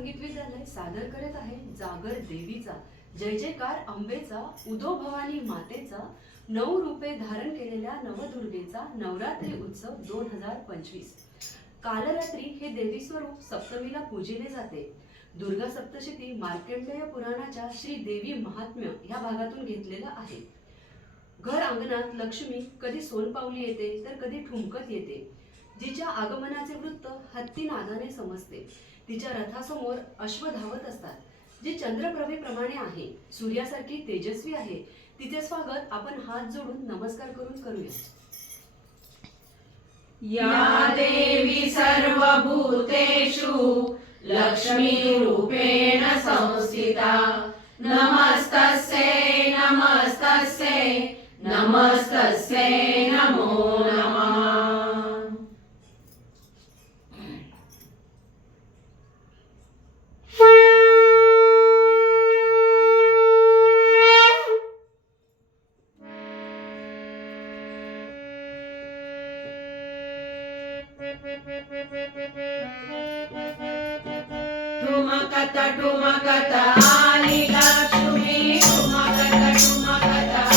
संगीत विद्यालय सादर करत आहे जागर देवीचा जय जयकार अंबेचा उदो भवानी मातेचा 9 रूपे धारण केलेल्या नवदुर्गेचा नवरात्री उत्सव 2025। कालरात्री हे देवी स्वरूप सप्तमीला पूजिले जाते। दुर्गा सप्तशती मार्कंडेय पुराणाच्या श्री देवी महात्म्य ह्या भागातून घेतलेला आहे। घर अंगणात लक्ष्मी कधी सोनपावली येते तर कधी ठुमकत येते। जिच्या आगमनाचे वृत्त हत्ती नादाने समजते। तिच्या रथासमोर अश्व धावत असतात। जी चंद्रप्रभेप्रमाणे आहे, सूर्यासारखी तेजस्वी आहे। तिचे स्वागत आपण हात जोडून नमस्कार करून करूया। या देवी सर्वभूतेषु लक्ष्मी रूपेण संस्थिता नमस्तस्यै नमस्तस्यै नमस्तस्यै नमो नमः। ठुमकत ठुमकत आली लक्ष्मी ठुमकत ठुमकत